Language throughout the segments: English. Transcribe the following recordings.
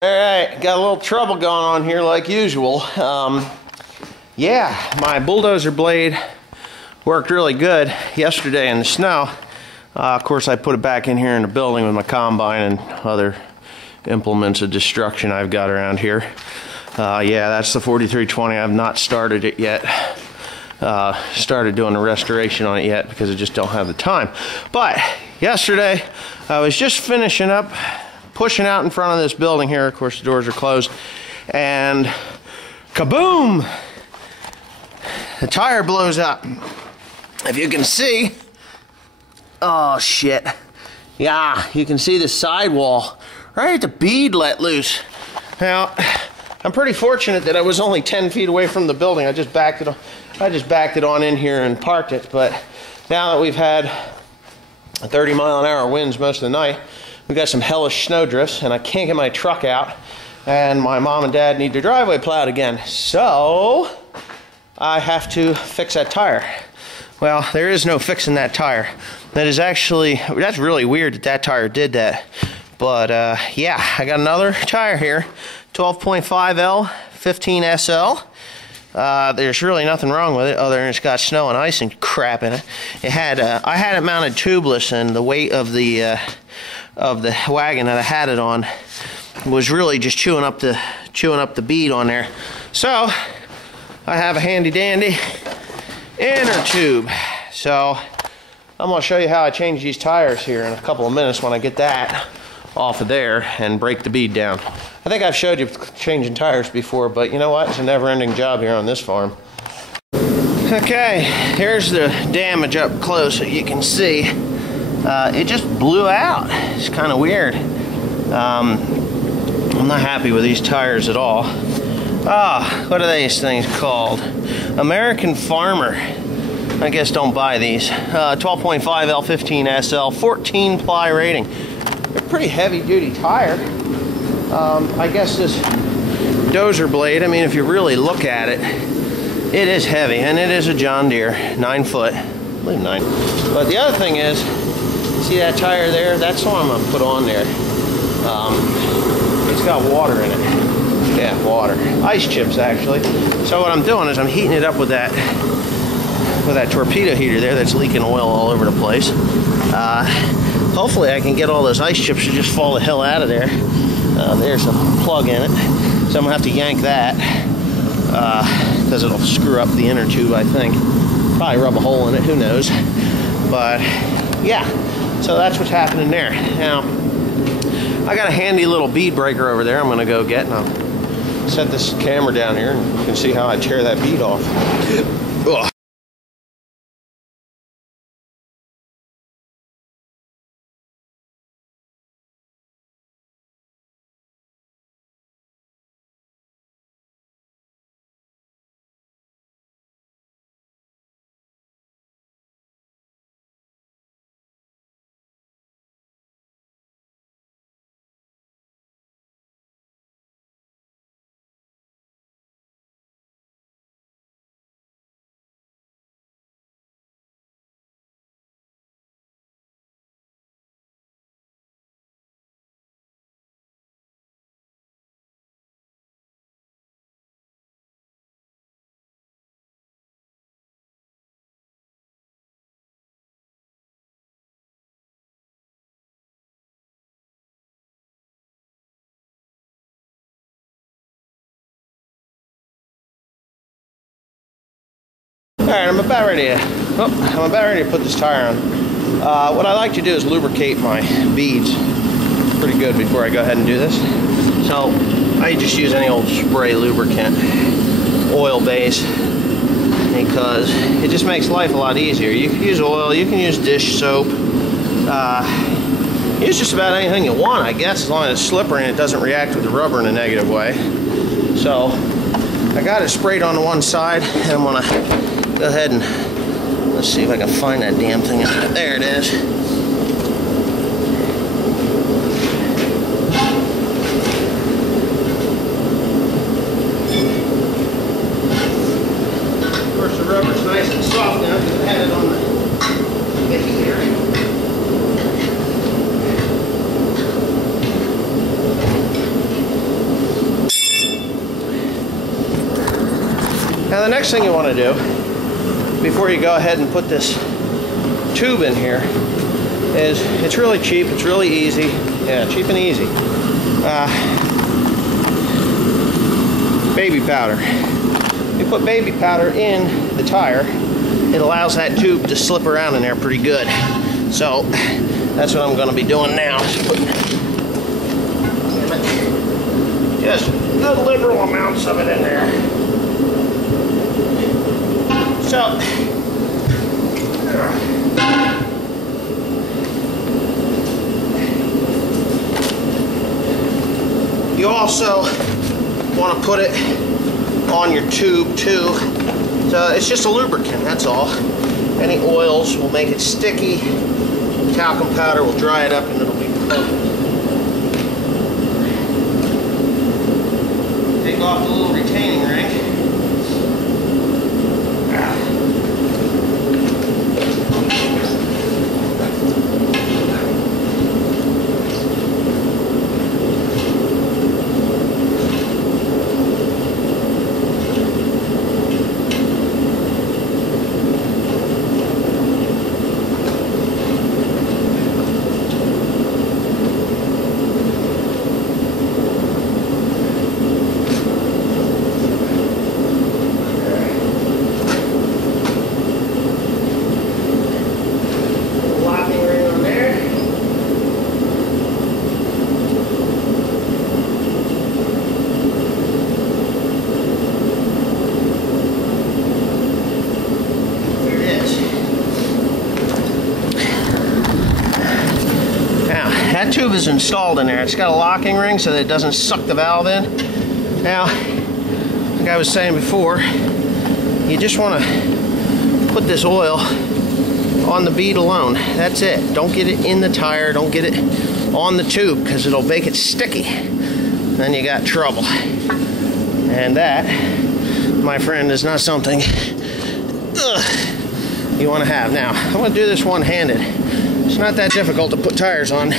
Alright, got a little trouble going on here like usual. Yeah, my bulldozer blade worked really good yesterday in the snow. Of course, I put it back in here in the building with my combine and other implements of destruction I've got around here. Yeah, that's the 4320. I've not started it yet. Started doing the restoration on it yet because I just don't have the time. But yesterday, I was just finishing up, pushing out in front of this building here. Of course, the doors are closed. And kaboom! The tire blows up. If you can see, oh shit. Yeah, you can see the sidewall. Right at the bead let loose. Now, I'm pretty fortunate that I was only 10 feet away from the building. I just backed it on in here and parked it. But now that we've had 30-mile-an-hour winds most of the night, we've got some hellish snow drifts, and I can't get my truck out, and my mom and dad need their driveway plowed again. So I have to fix that tire. Well, there is no fixing that tire. That's really weird that that tire did that. But yeah, I got another tire here, 12.5L 15SL. There's really nothing wrong with it other than it's got snow and ice and crap in it. I had it mounted tubeless, and the weight of the wagon that I had it on was really just chewing up the bead on there. So I have a handy dandy inner tube. So I'm going to show you how I change these tires here in a couple of minutes when I get that off of there and break the bead down. I think I've showed you changing tires before, but you know what? It's a never-ending job here on this farm. Okay, here's the damage up close that you can see. It just blew out. It's kind of weird. I'm not happy with these tires at all. What are these things called? American Farmer. I guess don't buy these. 12.5L 15SL, 14-ply rating. They're a pretty heavy-duty tire. I guess this dozer blade, I mean, if you really look at it, it is heavy, and it is a John Deere, 9 foot, I believe 9. But the other thing is, see that tire there? That's what I'm going to put on there. It's got water in it. Yeah, water. Ice chips, actually. So what I'm doing is I'm heating it up with that torpedo heater there that's leaking oil all over the place. Hopefully I can get all those ice chips to just fall the hell out of there. There's a plug in it, so I'm gonna have to yank that because it'll screw up the inner tube, I think. Probably rub a hole in it, who knows. But yeah, so that's what's happening there. Now, I got a handy little bead breaker over there I'm gonna go get, and I'll set this camera down here and you can see how I tear that bead off. Ugh. Alright, I'm about ready to put this tire on. What I like to do is lubricate my beads pretty good before I go ahead and do this. So I just use any old spray lubricant, oil base, because it just makes life a lot easier. You can use oil, you can use dish soap, use just about anything you want, I guess, as long as it's slippery and it doesn't react with the rubber in a negative way. So I got it sprayed on the one side, and I'm gonna go ahead and let's see if I can find that damn thing. There it is. Of course, the rubber's nice and soft now because I had it on the heater. Now the next thing you want to do before you go ahead and put this tube in here is, it's really cheap, it's really easy. Yeah, cheap and easy. Baby powder. You put baby powder in the tire, it allows that tube to slip around in there pretty good. So that's what I'm going to be doing now. Just good liberal amounts of it in there. So you also want to put it on your tube too. So it's just a lubricant, that's all. Any oils will make it sticky. Talcum powder will dry it up and it'll be perfect. Take off the little retaining ring. That tube is installed in there. It's got a locking ring so that it doesn't suck the valve in. Now, like I was saying before, you just want to put this oil on the bead alone. That's it. Don't get it in the tire. Don't get it on the tube because it'll make it sticky. Then you got trouble. And that, my friend, is not something you want to have. Now, I'm going to do this one-handed. It's not that difficult to put tires on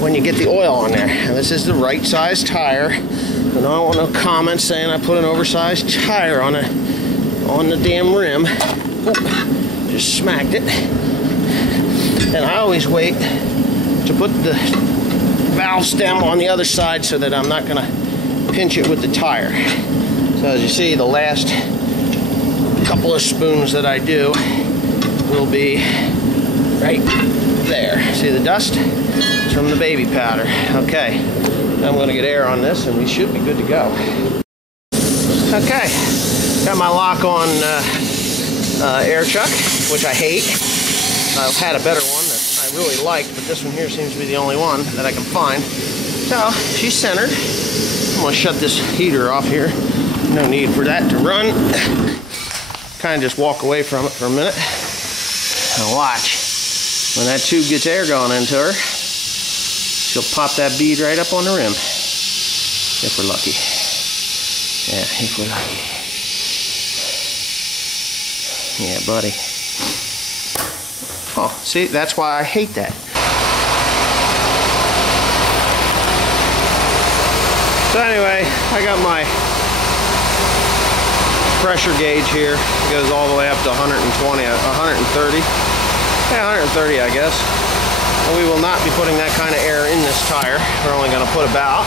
when you get the oil on there. And this is the right size tire. And I don't want no comments saying I put an oversized tire on the damn rim. Oop, just smacked it. And I always wait to put the valve stem on the other side so that I'm not going to pinch it with the tire. So as you see, the last couple of spoons that I do will be right there. See the dust? It's from the baby powder. Okay, I'm going to get air on this and we should be good to go. Okay, got my lock-on air chuck, which I hate. I've had a better one that I really liked, but this one here seems to be the only one that I can find. So, she's centered. I'm going to shut this heater off here. No need for that to run. Kind of just walk away from it for a minute. Now watch. When that tube gets air going into her, she'll pop that bead right up on the rim. If we're lucky. Yeah, if we're lucky. Yeah, buddy. Oh, see, that's why I hate that. So anyway, I got my pressure gauge here. It goes all the way up to 120, 130. Yeah, 130, I guess. And we will not be putting that kind of air in this tire. We're only going to put about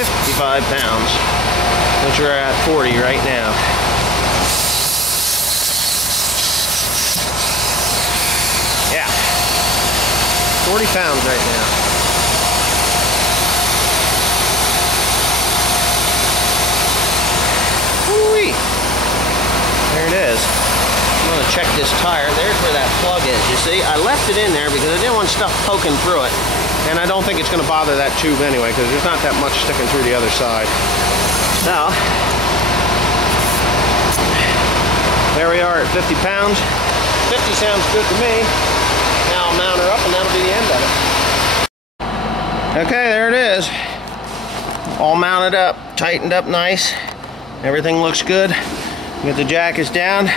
55 pounds, which we're at 40 right now. Yeah, 40 pounds right now. Woo-wee. There it is. I'm going to check this tire. There's where that plug is. You see, I left it in there because I didn't want stuff poking through it. And I don't think it's going to bother that tube anyway because there's not that much sticking through the other side. So, there we are at 50 pounds. 50 sounds good to me. Now I'll mount her up and that'll be the end of it. Okay, there it is. All mounted up, tightened up nice. Everything looks good. Get the jackets down.